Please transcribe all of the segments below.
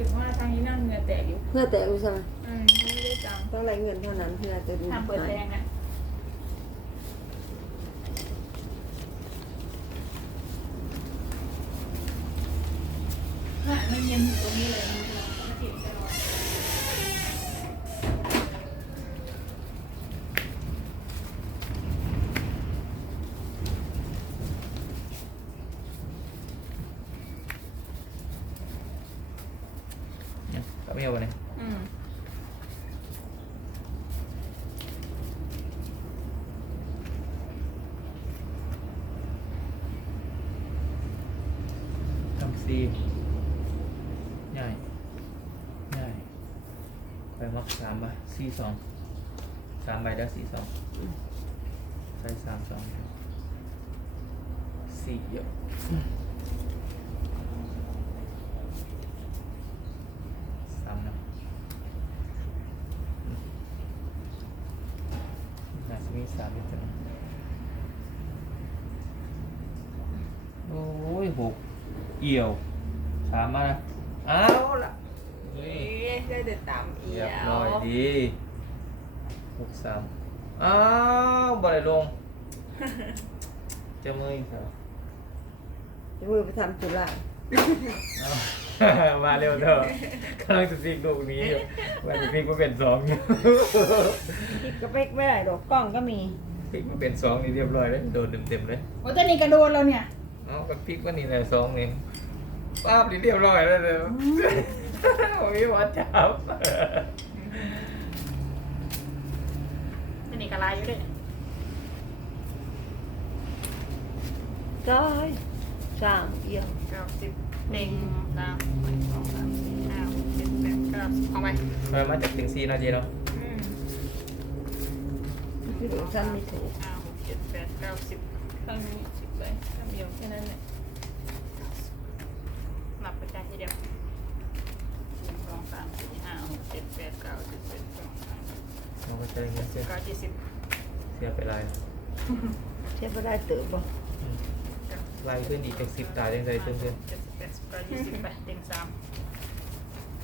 ถึงว่าทางนี้นั่งเหงื่อแตกอยู่เพื่อแต่อุตสาห์อืมไม่ได้จังต้องไรเงินเท่านั้นเพื่อจะดูทำเปิดแรงนะค่ะมันเย็นอยู่ตรงนี้เลยมันจะมันจะตลอด เนี่ยก็ไม่เอาเนี่ย อืม ทำซีง่ายง่ายไปมักสามใบสี่สองสามใบได้สี่สองใส่สามสองสี่เยอะสามนะน่าจะมีสามอยู่ตัวนึงโอ้ยหก เอี่ยวสามมานะเอาละเอ๊ะได้แต่ต่ำเอีเรียยบร้อยวดีหกสามอ้าวบ่ได้ลงเจะมืออีกแล้วมือไปทำธุระอ้าว มาเร็วเถอะกำลังจะฟิกลูกนี้อยู่ว่าจะฟิกมาเป็นสองอยู่พริกก็เป๊กไม่ได้ดอกกล้องก็มีฟิกมาเป็นสองนี่เรียบร้อยเลยโดนเต็มๆเลย โอ้ตอนนี้กระโดดแล้วเนี่ย เอากับฟิกว่านี่แหละสองนี่ ป้าบนี่เรียบร้อยแล้วเลยโอ้ยวัดจับตอนนี้กระลายอยู่ด้วยก้อยสามเอี่ยวเก้าสิบหนึ่งสามสองสามสี่ห้าหกเจ็ดแปดเก้าสิบเอาไปเออมาจากถึงซีนาทีเนาะอืมที่ดูสั้นไม่ถูกห้าหกเจ็ดแปดเก้าสิบข้างนี้สิบเลยข้างเดียวแค่นั้นแหละหลับไปใจทีเดียวหนึ่งสองสามสี่ห้าหกเจ็ดแปดเก้าสิบเอ็ดสองสามเราก็จะเงี้ยเสียเก้ายี่สิบเสียไปลายเทียบไม่ได้เติบบ่ลายขึ้นอีกจากสิบตายังไงเพื่อนเจ็ดสิบแปดสิบเก้ายี่สิบไปเต็งสาม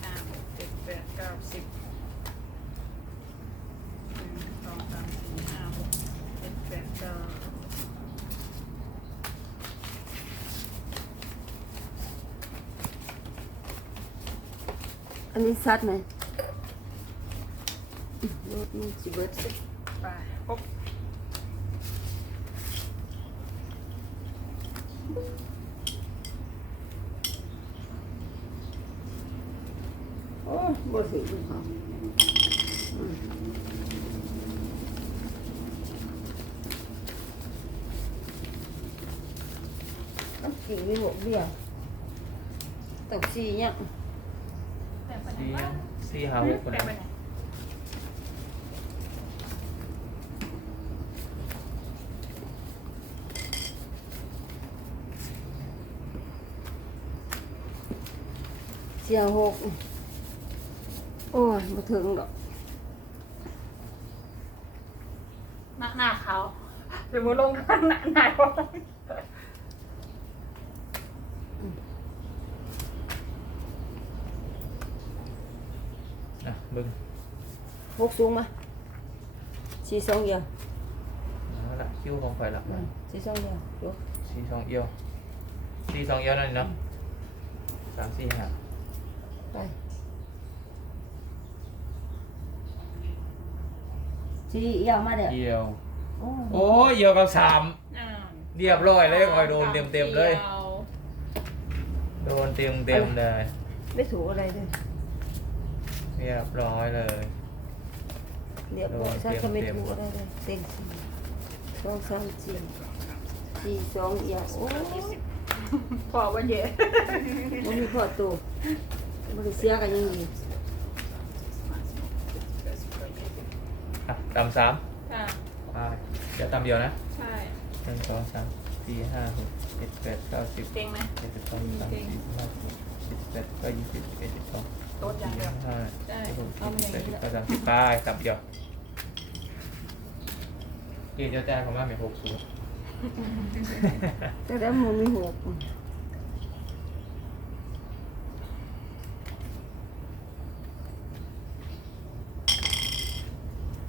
ห้าหกเจ็ดแปดเก้าสิบหนึ่งสองสามสี่ห้าหกเจ็ดแปดเก้า อันนี้ซัดไหมรถมันสิเบิดไปปุ๊บโอ้ยบ่ถือลูกเขาอืมต้องกินไม่หมดเดียวตกสีเนี่ย แบ่งไป ๆ ไหน สี่สี่หาหกคนนะไหนเสียหกโอ้ยมาถึงดอกหน้าหน้าเขาเดี๋ยวมาลงหน้าหน้าหน้าเขา บึ้งหกสูงมาสี่สองเดียวเอาละคิ้วของไฟหลักอืนะมสี่สองเดียวจบสี่สองเอียวสี่สองเอียวนั่นเนาะสามสี่ห้าไปสี่เอี่ยวมาเด้อเอียว โอ้ยโอ้ยเอียวกับสามอ่าเรียบร้อยเลยคอยโดนเต็มเต็มๆเลยอาโดนเต็มเต็มๆเลย ไม่ถูกอะไรเลย เรียบร้อยเลย เรียบร้อยฉันก็ไม่ถูกอะไรเลยเต็งสี่สองสามสี่สี่สองเอี่ยวโอ้ยยี่สิบพอวันเย็นมันมีพอตัวมันเสียกันยังดีอะตามสามค่ะไปเดี๋ยวตามเดียวนะใช่หนึ่งสองสามสี่ห้าหกเจ็ดแปดเก้าสิบเก่งไหมเจ็ดสิบสองสามสี่ห้าหกเจ็ดแปดเก้ายี่สิบเอ็ดสิบสอง ต๊ดอย่างเดียวห้าใช่เอามาอย่างสินี้บแด้าสาบเดียวเกณฑ์เจ้าจ้าของบ้านเป็นหกศูนย์แต่แล้วมันมีหก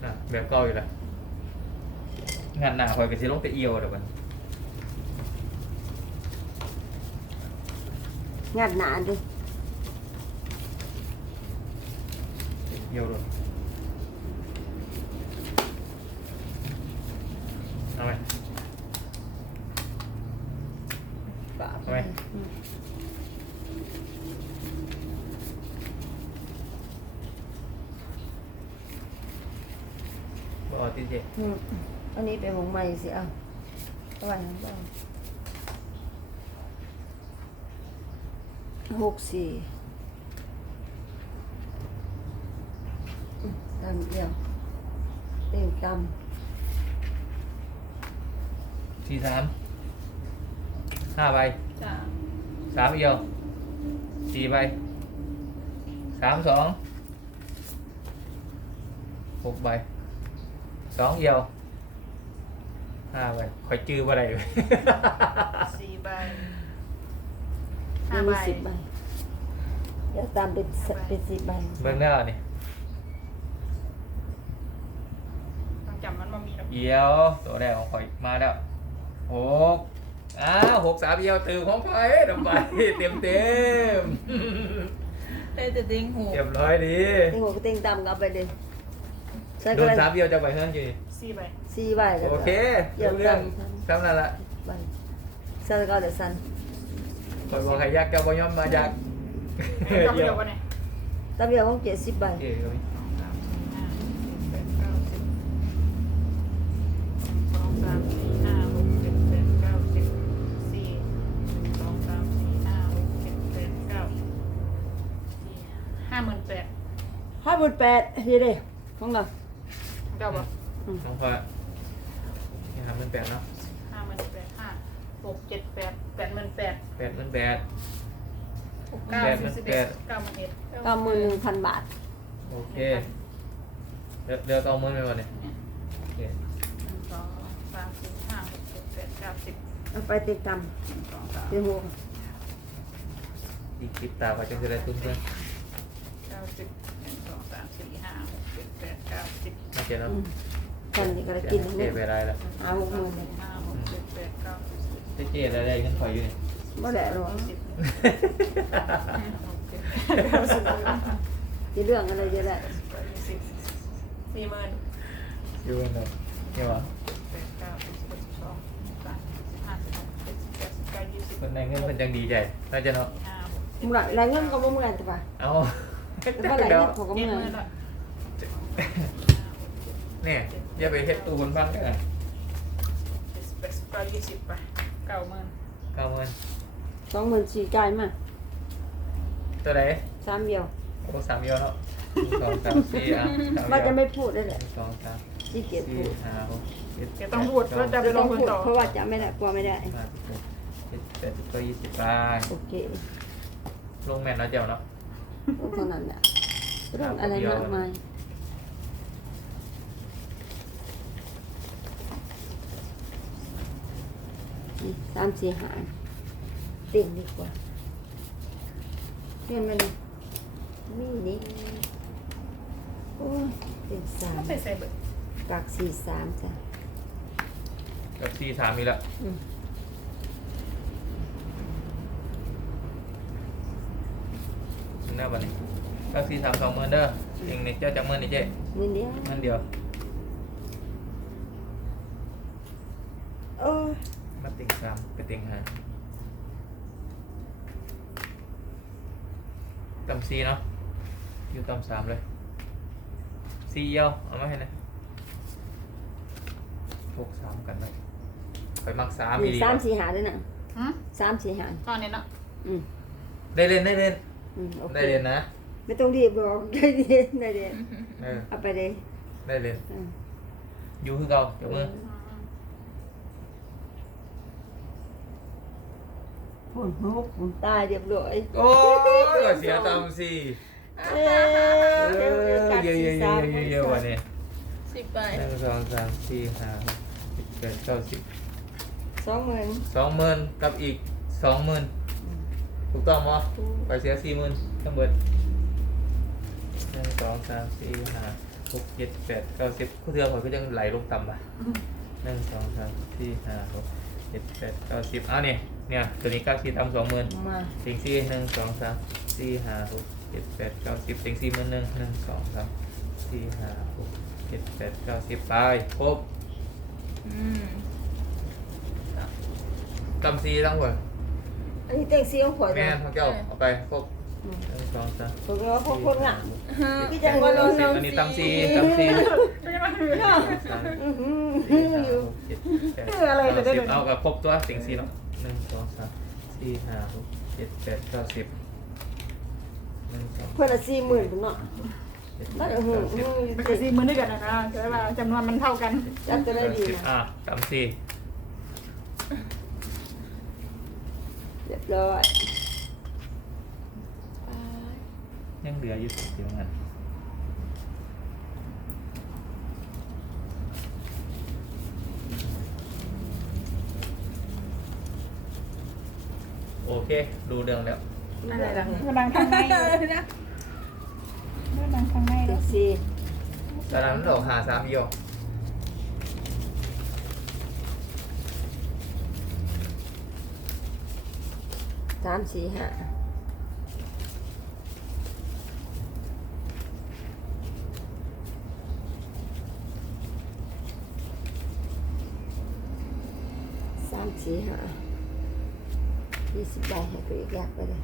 อะแบบเก้าอยู่ละงานหนาคอยกันสิลงไปเอียวเดี๋ยวมันงัดหนาดิ เอียวเลยเอาไหมปะทำไมอืมบเอาติเจอืมอันนี้เป็นของใหม่สิเอาเอาไว้ข้างล่างหกสี่ อืมตามเดียวเต็งตสี่สามห้าใบจ้าสามเอียวสี่ใบสามสองหกใบสองเอียวห้าใบคอยจื้อว่าไร สี่ใบำห้ามีใบสิบใบเดี๋ยวตามเป็นสเป็นสิบใบเบิ่งแล้วนี่ ต้อง จำมันมามีแล้วเอียวตัวแรกของคอยมาแล้วหกอ้าวหกสามเอียวตื่นของคอยดำไปเต็มเต็มได้แต่ติงหูเรียบร้อยดีเต็งหกก็เต็งตามก็เอาไปเลยใช่โดก็นเลยสามเอียวจะไปเฮือนอยู่นี่สี่ใบสี่ใบก็โอเคเดี๋ยวรู้เรื่องตามซ้ำนั่นละใบใช่ก็เดี๋ยวสั้นคอยบอกใครยากจะบ่ยอมมาจากจำเดียวกันเนี่ยตามเดียวของเจ็ดสิบใบเอ๋ก็มีส ห้าหมื่นแปดเฮ้ยเด้ของเราเจ้าบอกน้องพลอยนี่ครับมันแปดเนาะห้าหมื่นแปดห้าหกเจ็ดแปดแปดหมื่นแปดแปดมันแปดเก้าแปดหมื่สิบนสิบแปเอ็ดดเก้าหมื่นเอ็ดเก้าหมื่นหนึ่งพันบาท โอเค เดี๋ยวเดี๋ยวเอามือไปก่อนเนี่ยโอเคหนึ่งสองสามสี่ห้าหกเจ็ดแปดเก้าสิบเอาไปเต็งตามหนึ่งสองสามเต็งหก ดีคลิปตาว่าจะจะได้ตุ้มเพื่อน เก้าสิบหนึ่งสองสามสี่ห้าหกเจ็ด แปดเก้าสิบมาเจอแล้วอืมท่านนี่ก็ได้กินเจ๊เนี่ยไปไรแล้วเอาหกหมื่นเลยห้าหกเจ็ดแปดเก้าสิบสิบเจ๊เจ๊ได้ได้เงินคอยอยู่นี่บ่ได้หรอกสิบหกเจ็ดแปดเก้าสิบที่เรื่องอะไรเยอะแหละสิบสี่หมื่นอยู่กันเลยเนี่ยวะแปดเก้าสิบสิบเอ็ดสิบสองสิบสามสิบห้าสิบหกสิบเจ็ดสิบแปดสิบเก้ายี่สิบคนในเงินมันจังดีใจน่าจะเนาะห้าหกมึงไรไรเงินก็บ่มึงไรแต่ป่ะเอาแต่ว่าไรเดี๋ยวเงินเขาก็เจ็มึดงหมื่นละ เนี่ยอย่าไปเฮ็ดตูบนฟังกันเจ็ดสิบแปดสิบเก้ายี่สิบไปเก้าหมื่นเก้าหมื่นสองหมื่นสี่จ่ายมาตัวไหนสามเดียวโอ้สามเอียวเนาะหนึ่งสองสามสี่อะสามว่าเอีจะยวไม่พูดได้หแหละนึ่งสองสามขี้เกียจสี่พูดห้าหกเจ็ดเดี๋ยวต้องพูดแล้วจะไปจะลต้องงทุนพูดต่อเพราะว่าจะไม่ได้กลัวไม่ได้ห้าสิบหกเจ็ดแปดสิบเก้ายี่สิบไปโอเคลงแม่นเนาะเจ้าเนาะต้องเท่านั้นแหละเรื่องอะไรมากมาย สามสี่หาเต็งดีกว่าเรื่องมันมีนี่โอ้ยเต็งสามก็ไปใส่เบิร์ปากสี่สามจ้ะกับสี่สามมีละอืมหน้าบันนี้กับสี่สามสองหมื่นเด้อเองนี่เจ้าจากหมื่นนี่เจ๊เงินเดียวหมื่นเดียวเออมาติ่ง สามไปติ่งห้าตำสี่เนาะอยู่ตำสามเลยสี่เอียวเอามาให้หนะหกสามกันเลยไปมักสามมีอีกสามสี่หาด้วยนะหืมสามสี่หาตอนนี้เนาะอืมได้เล่นได้เล่นอืมโอเคได้เล่นนะไม่ต้องรีบหรอกได้เรียนได้เรียนเออเอาไปเลยได้เล่นอืมอยู่คือเก่าเดี๋ยวมือ หุ่นหุบหุ่นตายเรียบร้อยโอ้ยก็เสียตำสี่เอ้เออเยอะเยอะเยอะเยอะเยอะวันนี้สิบใบหนึ่งสองสามสี่ห้าหกเจ็ดแปดเก้าสิบสองหมื่นสองหมื่นกับอีกสองหมื่นถูกต้องมั้ยไปเสียสี่หมื่นทั้งเบิดหนึ่งสองสามสี่ห้าหกเจ็ดแปดเก้าสิบคู่เทือผมก็ยังไหลลงต่ำอะหนึ่งสองสามสี่ห้าหก เจ็ดแปดเก้าสิบอ้าวเนี่ยเนี่ยตัวนี้เก้าสี่ต่ำสองหมื่นมาเต็งสี่หนึ่งสองสามสี่ห้าหกเจ็ดแปดเก้าสิบเต็งสี่หมื่นหนึ่งหนึ่งสองสามสี่ห้าหกเจ็ดแปดเก้าสิบไปครบอืมกำสี่ทั้งหมดอันนี้เต็งสีของข่อยแม่นะนเขาเจ้าเอาไปครบ หนึ่งสองสามผมว่าพวกคนอะ พี่พี่จัจังงว่าว่าน้น้อองงอันนี้ตำซีตำซีไม่ใช่มาถือสามอื้อหืสี่อห้าอยู่หกเจ็ดแปดเอออะไรจะได้เก้าสิบเลยเอากับครบตัวสิงสี่เนาะหนึ่งสองสามสี่ห้าหกเจ็ดแปดเก้าสิบหนึ่งสองเพื่อนละสี่หมื่นพุ่นเนาะเจ็ดแปนั่นดก็หือเก้าสิบ มันจะซีมือด้วยกันนะนะแต่ว่าจำนวนมันเท่ากันจัดตัวได้ดีเก้าสิบนะอะตำสี่เรียบร้อย ยังเหลืออยู่สิบเดียวกันโอเค ดูเรื่องแล้วอะไรล่ะกำลังทางในอยู่นะกำลังทางในเต็แล้งวสี่ตอนนั้นเราหาสามเดียวสามสี่ห้า สามสี่ห้ายี่สิบใบให้ไปอีกอยากไปเลย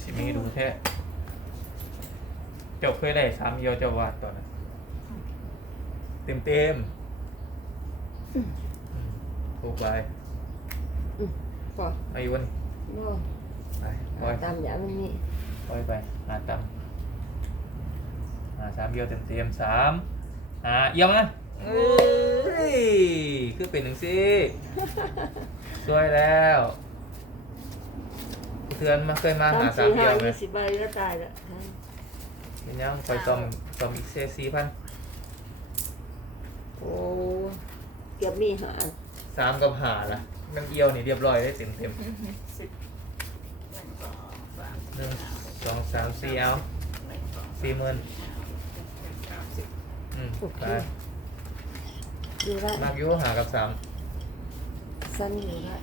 สิมีดูแท้เจ้าเคยได้สามเดียวเจ้าวาดตอนนั้นเต็มเต็มๆอืมถูกไปอืมพออายุวันโน่ไปปล่อยตามอย่างมันนี่ปล่อยไปหาตำ หาสามเดียวเต็มเต็มๆสามหาเอี่ยมนะเอ้ยคือเป็นหนึ่งสิช่วยแล้วเทือนมาเคยมาหาสามเดียวไหมยี่สิบใบแล้วตายละเห็นยังคอยตอมตอมอีกเซสี่พันโอ้เกือบมีหาสามกับหาล่ะมันเอียวนี่เรียบร้อยได้เต็มเต็มสิบหนึ่งสองสามหนึ่งสองสามสี่เอาหนึ่งสองสี่หมื่นสามสิบ อืมไปดูได้มากอยูหากับสามสั้นอยู่ได้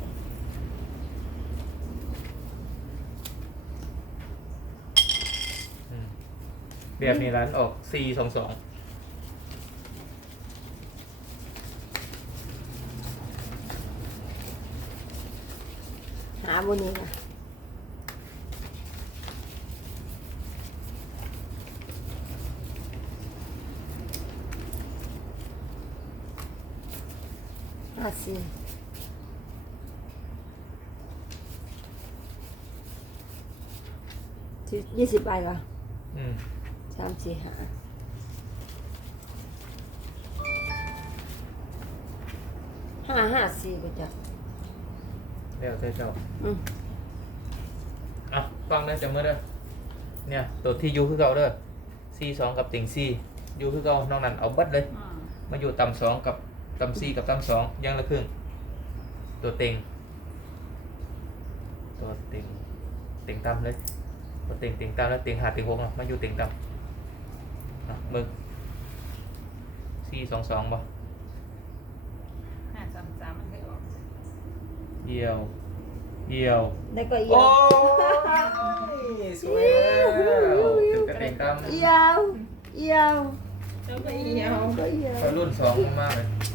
อืมแบบนี้ร้านออกสี่สองสองหาบนนี้นะ ห้าสี่ที่ยี่สิบใบเหรออืมสามสี่ห้าห้าห้าสี่ก็จะเดี๋ยวเจ้าเจ้าอืมอะฟังได้จะเมื่อเด้อเนี่ย ตัวที่อยูคือเก่าเด้อสี่สองกับติ่งสี่อยูคือเก่านอกนั้นเอาเบัดเลยอ่ามาอยู่ต่ำสองกับ ต่ำสี่กับต่ำสองอยังละครึ่ง ตัวเต็ง ตัวเต็ง เต็งต่ำเลยตัวเต็งเต็งต่ำแล้วเต็งหาเต็งหกอะมาอยู่เต็งต่ำอะมึงสี่สองสองบ่ห้าสามสามมันเคยออกเยี่ยวเยี่ยวได้ก็เอีโอ้ยวยสวยแล้วถึงกระเต็งต่ำเอียวเอียว แล้วก็เอียว ก็เอียว เขารุ่นสองมากๆเลยโอ้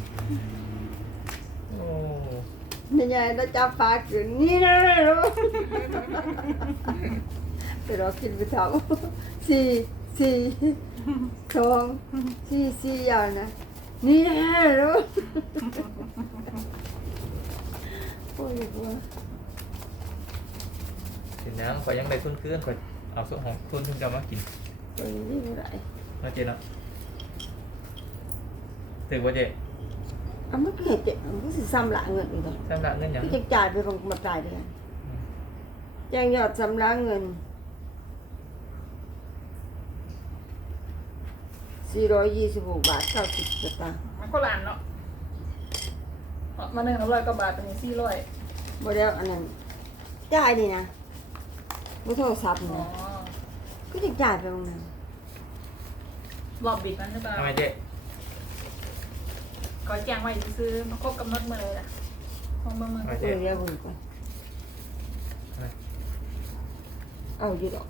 นี่ไงเราจับปลาขึ้นนี่นะรู้ไปรอกินไปทำสี่สี่สองสี่สี่อย่างนะนี่นะรู้โอ้ยบัวสินังข่อยยังได้ทุนคืนข่อยเอาส่วนของทุนถึงจะมากินตัวนี้ไม่ได้มาเจนเนาะถือว่าเจ อะมันเห็ดเด็กมันก็สิซ้ำละเงินอีกแล้วสำหรับเงินหยังพี่จะจ่ายไปของมาจ่ายเดือนแจ้งยอดชำระเงิน426บาท90สตางค์มันก็ลานเนาะมาหนึ่งร้อยกว่าบาทตรงนี้สี่ร้อยบ่ได้อันนั้นจ่ายดีนะบ่โทรศัพท์อ๋อนะก็จะจ่ายไปตรงนั้นบอกบิดมันหรือเปล่าทำไมเจ๊ ขอแจ้งไว้ซื้อมาครบกำหนดเมื่อเลยล่ะของเมื่อเมื่อทำไมเอเจ๊อเดี๋ยวผมก่อนทำไมเอาอยู่ดอก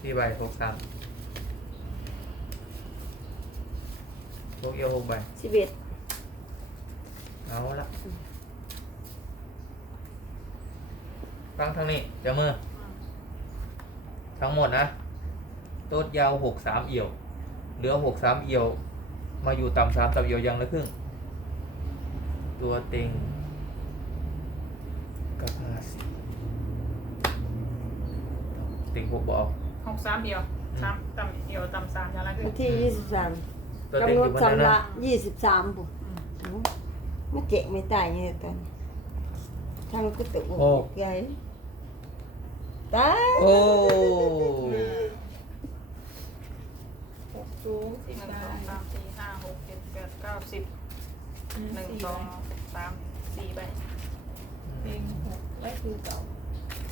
สี่ใบหกสามหกเอียวหกใบสิบเอ็ดเอาละฟังทางนี้เดี๋ยวมือ ทั้งหมดนะ โต๊ดยาวหกสามเอี่ยว เหลือหกสามเอี่ยว มาอยู่ต่ำสามต่ำเอี่ยวยังละครึ่ง ตัวเต็งกับห้าสิบเต็งหกบเอกหกสามเดียวสามต่ำเดียวต่ำสามอย่างไรคือวันที่ยี่สิบสามตัวเต็งกำหนอดยู่บนนั้นชำระนะยี่สิบสามปุ๊บอืมไม่เจ๊ไม่ตายเนี่ยตอนนี้ทางกุฏิใหญ่ตายโอ้ หกสูง ห สิ นึ่ บ งส บา อง ท สามสี่ห้าหกเจ็ดแปดเก้าสิบหนึ่งสองสามสี่ใบเต็งหกไว้คือเก่า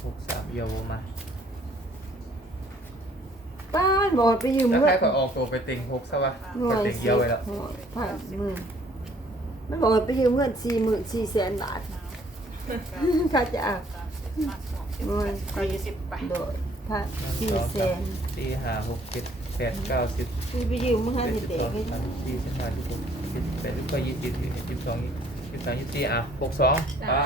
หกสามเอี่ยวมาป้านบอกไปยืมแล้วเงิใครนก็ออกตัวไปเต็งหกซะวะหน่ก็วยเต็งสิเอี่ยวไปแล้วหน่วยผ่านหมื่นมันบอกให้ไปยืมเงินสี่หมื่นสี่แสนบาทห้าข้าจะเอาสามสิบห้าสิบหกสิบแปดเก้ายี่สิบไปโดยผ่านหนึ่งสี่สองแสสามนสี่ห้าหกเจ็ดแปดเก้าสิบมีไปยืมเมื่อสิห้าบสิบเอ็ดเด็สิกบสองสิบสามสิบสี่สิบห้าสิบหกสิบเจ็ด สิบแปดสิบเก้ายี่สิบยี่สิบเอ็ดยี่สิบสองยี่สิบสามยี่สิบสี่อะหกสองอ่า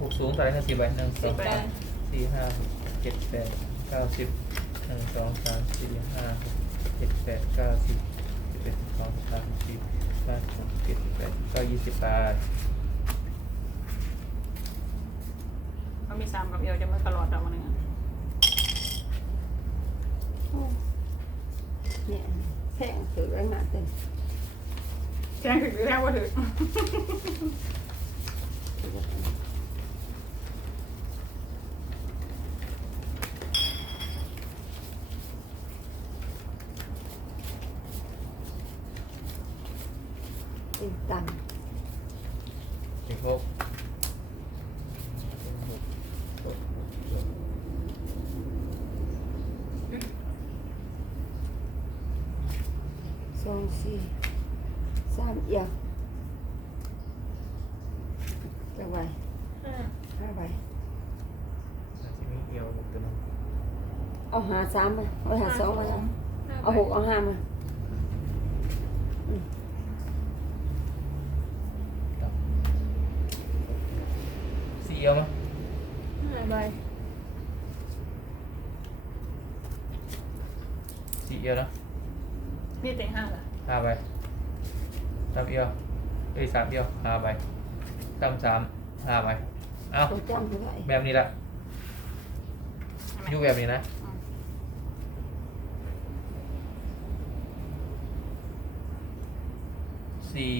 หกสูงเท่าไหร่ทั้งสี่ใบหนึ่งสสิอบงแปสามดสี่ห้าหกเจ็ดแปดเก้าสิบหนึ่งสองสามสี่ห้าหกเจ็ดแปดเก้าสิบสิบเอ็ดสิบสองสิบสามสิบสี่ห้าหกเจ็ดแปดเก้ายี่สิบแปดเขามีสามกับเดียวจะมาตลอดดอกมันหนึ่งอะเนี่ยแท่งถือไว้มาเต็ม แจ้งถึงหรือแจ้งว่าถึงเป็นตังค์ สิบหก สองสี่ สามเอียวจะไหวห้าห้าใบน่าจะมีเอียวหกตัวนึงเอาหาสามมาเอาหาสองมาห้เอาหกเอาห้ามาสี่เอียวมั้ยห้าใบสี่เอียวนะนี่เต็งห้าเหรอห้าใบสามเอียวเอ้ยสามเอียวห้าใบสามสามห้าใบเอาตัวจำเท่าไหร่แบบนี้ละใช่ไหมอยู่แบบนี้นะอืมสี่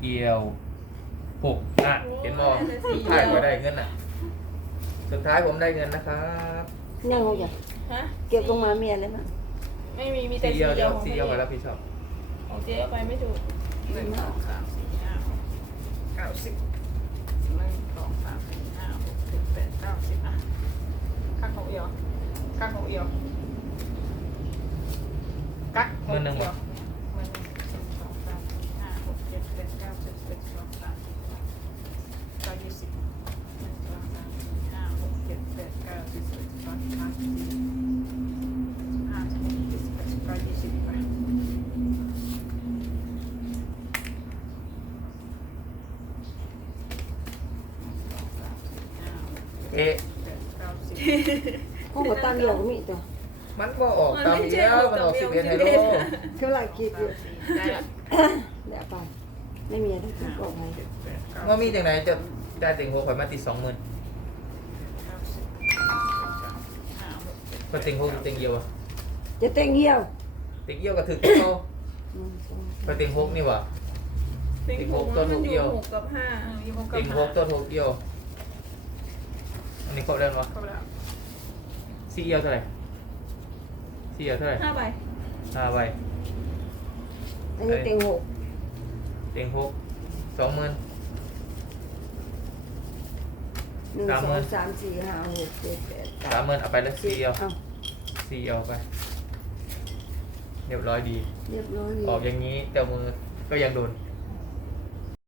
เอียวหกอะเห็นบอกสุดท้ายก็ได้เงินอะ สุดท้ายผมได้เงินนะครับยังเอาอย่างฮะเก็บลงมาเมียอะไรมั้งไม่มีมีแต่สี่สีเอียวเดีเดียยววของสี่พี่เอียวไปแล้วพี่ชอบของเจ๊เอาไปไม่ถูก หนึ่งสองสามสี่ห้าหกเก้าสิบหนึ่งสองสามสี่ห้าหกเจ็ดแปดเก้าสิบอะข้างของเอียวข้างของเอียวกักหกเอียวเงินหนึ่งสองสามสี่ห้าหกเจ็ดแปดเก้าสิบสิบเอ็ดสิบสองสามสี่ห้าเก้ายี่สิบหนึ่งสองสามสี่ห้าหกเจ็ดแปดเก้าสิบสิบเอ็ดสิบสองสิบสามสิบสี่ห้าสิบหกสิบเจ็ดสิบแปดสิบเก้ายี่สิบไป เอ๊ะ ห้องก็ตั้งเดียวก็มีตัวมันบ่ออกตามเอียวมันออกสิบเอ็ดไฮโลเท่าไหร่คิดอยู่เดี๋ยวไปไม่มีอะไรที่บอกไว้ว่ามีจังไหนจะได้ติ่งหกข่อยมาติดสองหมื่นก็ติ่งหกติ่งเอียวอะจะเต้งเหี่ยวติ่งเอียวก็ถือเขาหนึ่งสองไปติ่งหกนี่หว่าเต็งหกมันอยู่หกกับห้าติ่งหกตัวหกเอียวอันนี้ครบแล้ววะ สี่เอียวเท่าไหร่สี่เอียวเท่าไหร่ห้าใบห้าใบอันนี้เต้งหกติ่งหกสองหมื่น หนึ่งสามสหมื่องน สามสี่ห้าหกเจ็ดแปดสามหมื่นเอาไปเลยสี่เอาเอาสี่เอาไป เรียบร้อยดี เรียบร้อยดีออกอย่างนี้แต่มือก็ยังโดน